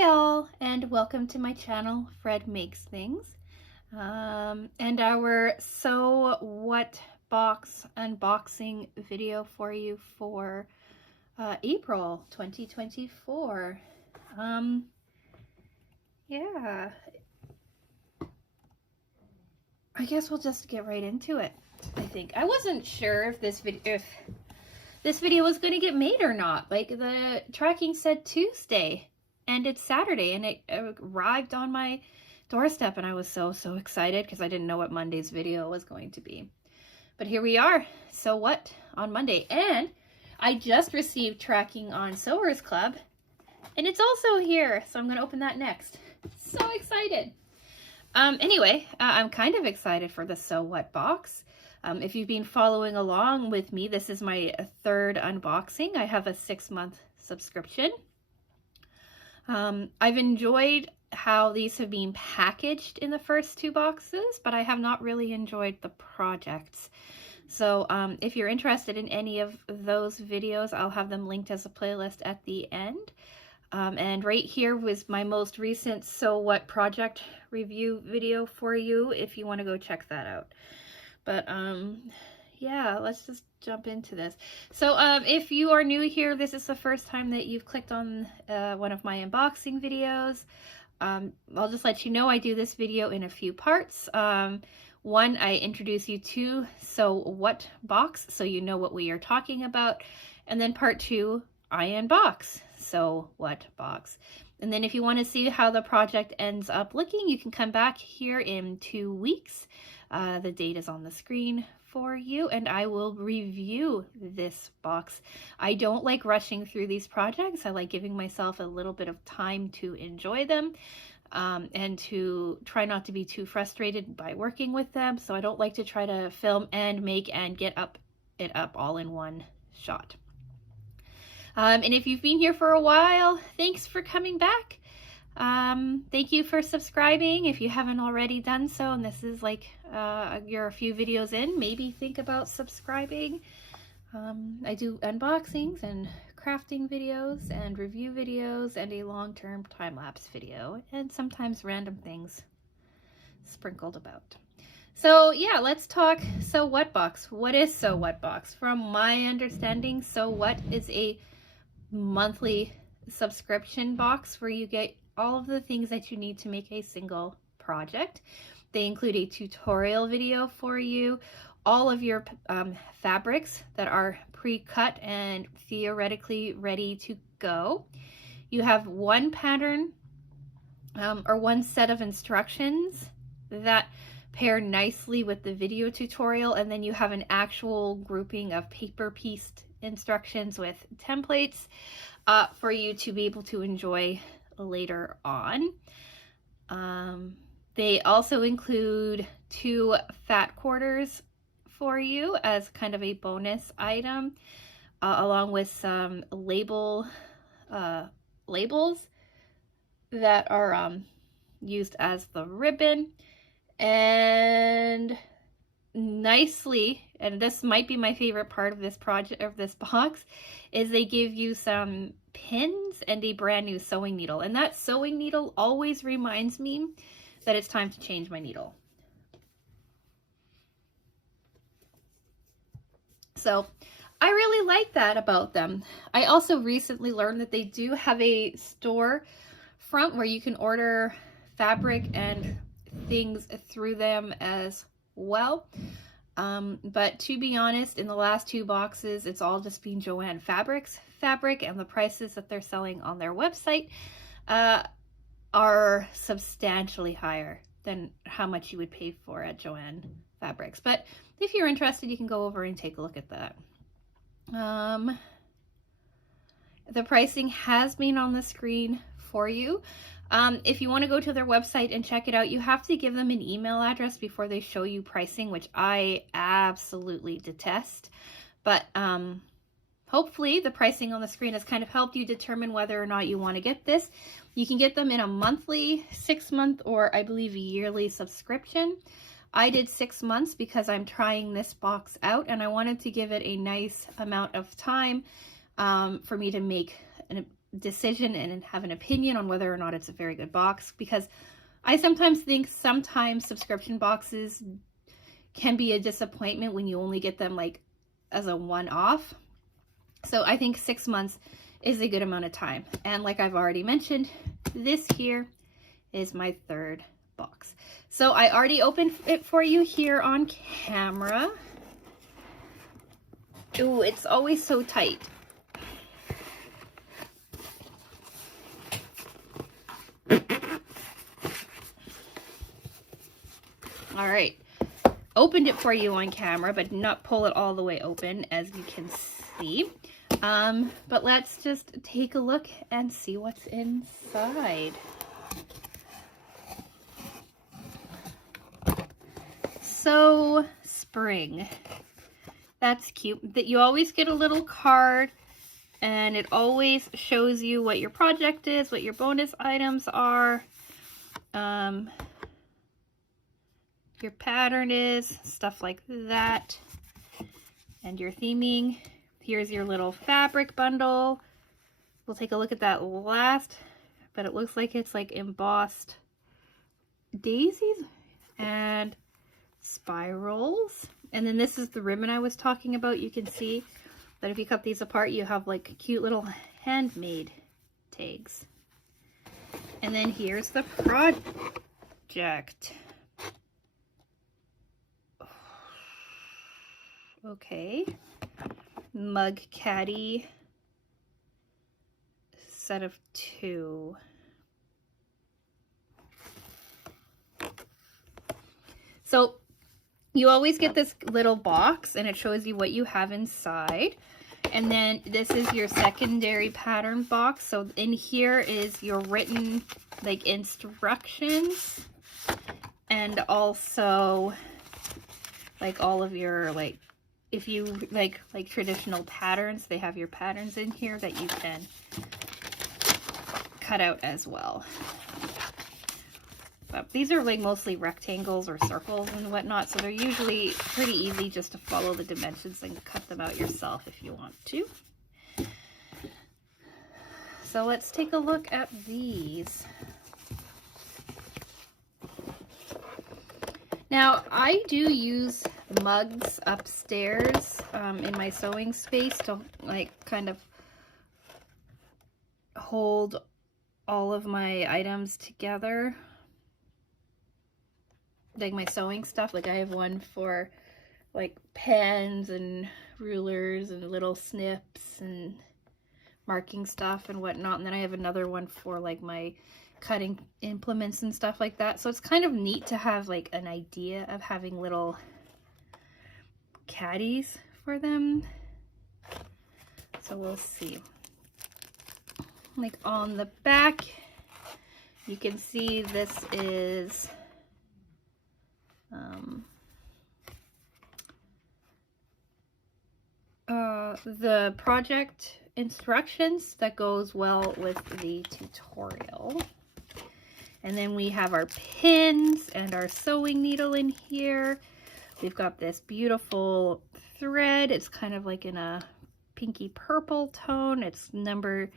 Hi all, and welcome to my channel, Fred Makes Things, and our So What box unboxing video for you for April 2024. Yeah, I guess we'll just get right into it. I think I wasn't sure if this video was going to get made or not. Like, the tracking said Tuesday. And it's Saturday, and it arrived on my doorstep, and I was so excited because I didn't know what Monday's video was going to be. But here we are. So what on Monday? And I just received tracking on Sewers Club, and it's also here. So I'm going to open that next. So excited. Anyway, I'm kind of excited for the So What box. If you've been following along with me, this is my third unboxing. I have a 6-month subscription. I've enjoyed how these have been packaged in the first 2 boxes, but I have not really enjoyed the projects. So if you're interested in any of those videos, I'll have them linked as a playlist at the end. And right here was my most recent So What project review video for you if you want to go check that out. But yeah, let's just jump into this. So if you are new here, this is the first time that you've clicked on one of my unboxing videos. I'll just let you know I do this video in a few parts. One, I introduce you to So What box, so you know what we are talking about. And then part 2, I unbox So What box. And then if you want to see how the project ends up looking, you can come back here in 2 weeks. The date is on the screen for you, and I will review this box. I don't like rushing through these projects. I like giving myself a little bit of time to enjoy them, and to try not to be too frustrated by working with them. So I don't like to try to film and make and get it up all in one shot. And if you've been here for a while, thanks for coming back. Thank you for subscribing if you haven't already done so, and this is like you're a few videos in, maybe think about subscribing. I do unboxings and crafting videos and review videos and a long-term time-lapse video, and sometimes random things sprinkled about. So yeah, let's talk So What box. What is So What box? From my understanding, So What is a monthly subscription box where you get all of the things that you need to make a single project. They include a tutorial video for you, all of your fabrics that are pre-cut and theoretically ready to go. You have one pattern or one set of instructions that pair nicely with the video tutorial, and then you have an actual grouping of paper-pieced instructions with templates for you to be able to enjoy later on. They also include 2 fat quarters for you as kind of a bonus item, along with some labels that are used as the ribbon. And nicely, and this might be my favorite part of this project, of this box, is they give you some pins and a brand new sewing needle, and that sewing needle always reminds me that it's time to change my needle. So I really like that about them. I also recently learned that they do have a store front where you can order fabric and things through them as well. But to be honest, in the last 2 boxes, it's all just been Joann Fabrics fabric, and the prices that they're selling on their website are substantially higher than how much you would pay for at Joann Fabrics. But if you're interested, you can go over and take a look at that. The pricing has been on the screen for you. If you want to go to their website and check it out, you have to give them an email address before they show you pricing, which I absolutely detest. But hopefully the pricing on the screen has kind of helped you determine whether or not you want to get this. You can get them in a monthly, 6-month, or I believe a yearly subscription. I did 6 months because I'm trying this box out, and I wanted to give it a nice amount of time for me to make decision and have an opinion on whether or not it's a very good box, because I sometimes think sometimes subscription boxes can be a disappointment when you only get them like as a one-off. So I think 6 months is a good amount of time. And like I've already mentioned, this here is my third box. So I already opened it for you here on camera. Ooh, it's always so tight. All right, opened it for you on camera, but did not pull it all the way open, as you can see. But let's just take a look and see what's inside. So spring. That's cute. That you always get a little card, and it always shows you what your project is, what your bonus items are, your pattern is, stuff like that, and your theming. Here's your little fabric bundle. We'll take a look at that last, but it looks like it's like embossed daisies and spirals. And then this is the ribbon I was talking about. You can see that if you cut these apart, you have like cute little handmade tags. And then here's the project. Okay. Mug caddy set of 2. So you always get this little box, and it shows you what you have inside. And then this is your secondary pattern box. So in here is your written like instructions, and also like all of your like, if you like traditional patterns, they have your patterns in here that you can cut out as well. But these are like mostly rectangles or circles and whatnot, so they're usually pretty easy just to follow the dimensions and cut them out yourself if you want to. So let's take a look at these. Now, I do use mugs upstairs in my sewing space to like kind of hold all of my items together. Like my sewing stuff, like I have one for like pens and rulers and little snips and marking stuff and whatnot, and then I have another one for like my cutting implements and stuff like that. So it's kind of neat to have like an idea of having little caddies for them. So we'll see. Like on the back, you can see this is the project instructions that goes well with the tutorial. And then we have our pins and our sewing needle in here. We've got this beautiful thread. It's kind of like in a pinky purple tone. It's number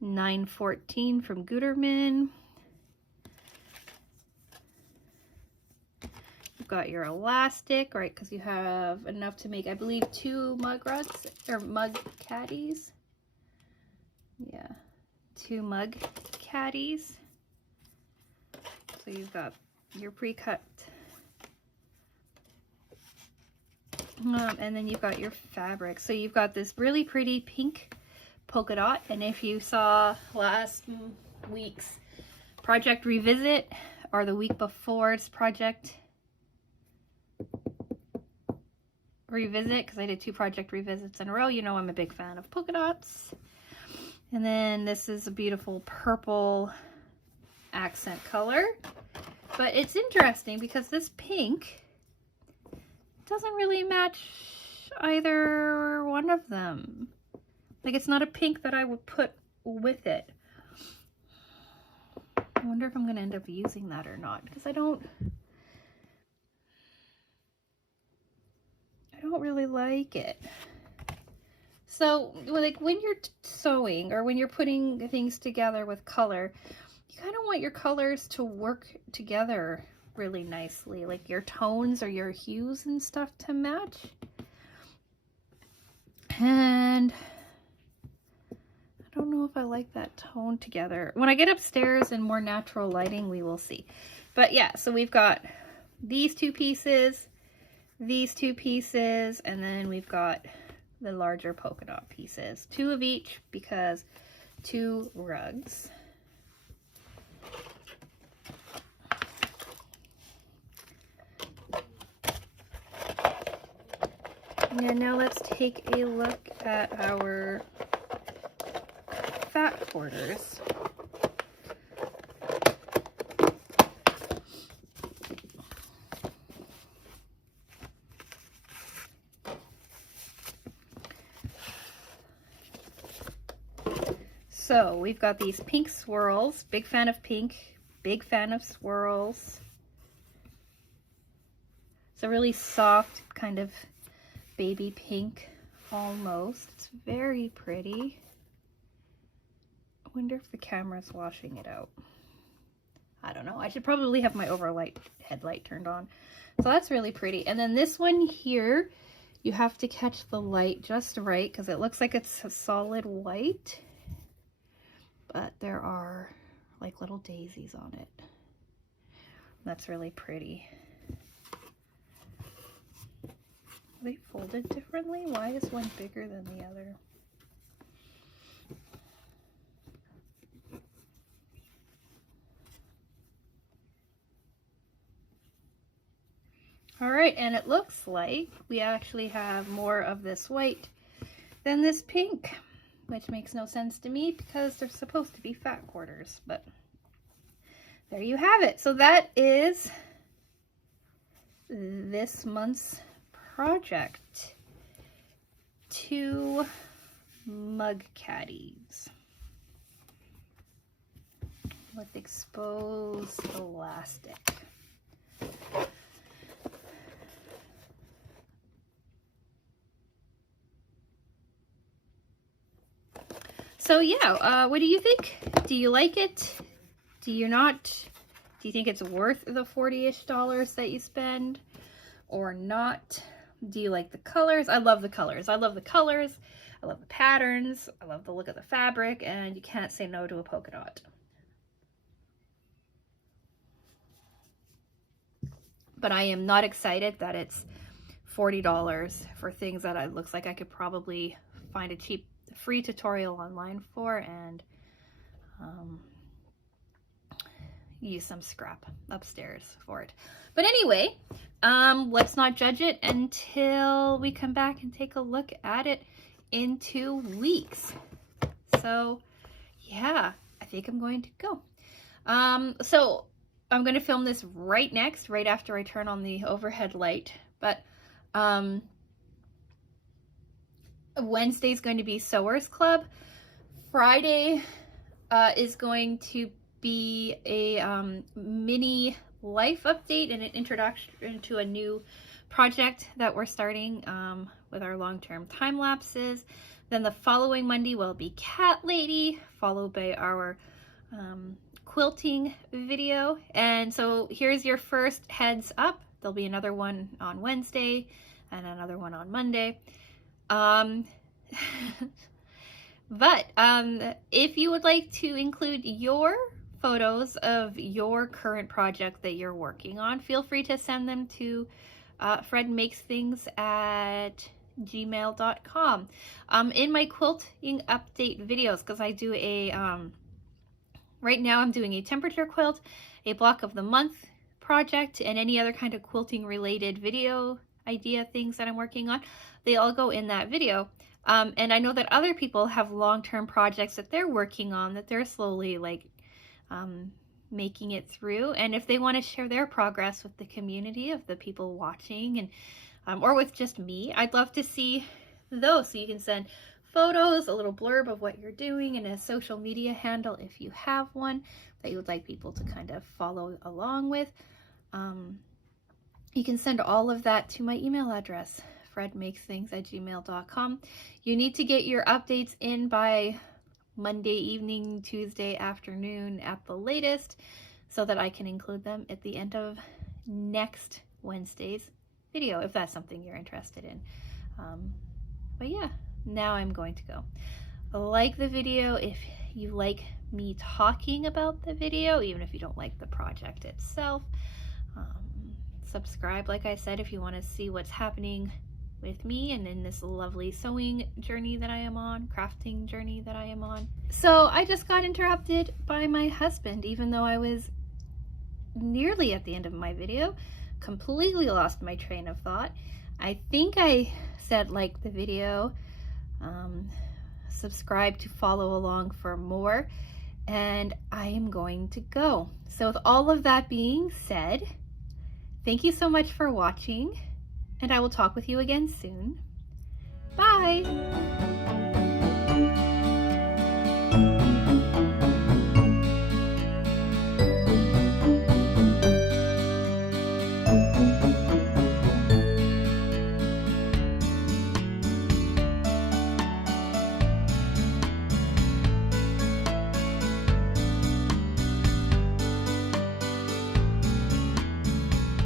914 from Gutermann. You've got your elastic, right, because you have enough to make, I believe, 2 mug rugs, or mug caddies. Yeah, 2 mug caddies. So you've got your pre-cut. And then you've got your fabric. So you've got this really pretty pink polka dot. And if you saw last week's project revisit, or the week before's project revisit, because I did 2 project revisits in a row, you know I'm a big fan of polka dots. And then this is a beautiful purple accent color. But it's interesting because this pink doesn't really match either one of them. Like, it's not a pink that I would put with it. I wonder if I'm going to end up using that or not, because I don't really like it. So, like when you're sewing or when you're putting things together with color, you kind of want your colors to work together really nicely, like your tones or your hues and stuff to match. And I don't know if I like that tone together. When I get upstairs in more natural lighting, we will see. But yeah, so we've got these two pieces, these two pieces, and then we've got the larger polka dot pieces. 2 of each because 2 rugs. And now let's take a look at our fat quarters. So we've got these pink swirls. Big fan of pink, big fan of swirls. It's a really soft kind of baby pink almost. It's very pretty. I wonder if the camera's washing it out. I don't know. I should probably have my overlight headlight turned on. So that's really pretty. And then this one here, you have to catch the light just right because it looks like it's a solid white. But there are like little daisies on it. That's really pretty. Are they folded differently? Why is one bigger than the other? All right, and it looks like we actually have more of this white than this pink, which makes no sense to me because they're supposed to be fat quarters, but there you have it. So that is this month's project. 2 mug caddies with exposed elastic. So yeah, what do you think? Do you like it? Do you not? Do you think it's worth the $40-ish that you spend or not? Do you like the colors? I love the colors. I love the colors. I love the patterns. I love the look of the fabric, and you can't say no to a polka dot. But I am not excited that it's $40 for things that it looks like I could probably find a cheap free tutorial online for and use some scrap upstairs for it. But anyway, let's not judge it until we come back and take a look at it in 2 weeks. So yeah, I think I'm going to go. So I'm going to film this right after I turn on the overhead light. But Wednesday's going to be Sewers Club. Friday is going to be a mini life update and an introduction to a new project that we're starting with our long-term time lapses. Then the following Monday will be Cat Lady, followed by our quilting video. And so here's your first heads up. There'll be another one on Wednesday and another one on Monday. But if you would like to include your photos of your current project that you're working on, feel free to send them to fredmakesthings@gmail.com. In my quilting update videos, because I do a right now I'm doing a temperature quilt, a block of the month project, and any other kind of quilting related video idea things that I'm working on. They all go in that video. And I know that other people have long-term projects that they're working on that they're slowly like making it through. And if they want to share their progress with the community of the people watching and or with just me, I'd love to see those. So you can send photos, a little blurb of what you're doing, and a social media handle if you have one that you would like people to kind of follow along with. You can send all of that to my email address, fredmakesthings@gmail.com. You need to get your updates in by Monday evening, Tuesday afternoon at the latest, so that I can include them at the end of next Wednesday's video, if that's something you're interested in. But yeah, now I'm going to go. Like the video if you like me talking about the video, even if you don't like the project itself. Subscribe, like I said, if you want to see what's happening with me and in this lovely sewing journey that I am on, crafting journey that I am on. So I just got interrupted by my husband, even though I was nearly at the end of my video, completely lost my train of thought. I think I said like the video, subscribe to follow along for more, and I am going to go. So with all of that being said, thank you so much for watching, and I will talk with you again soon. Bye!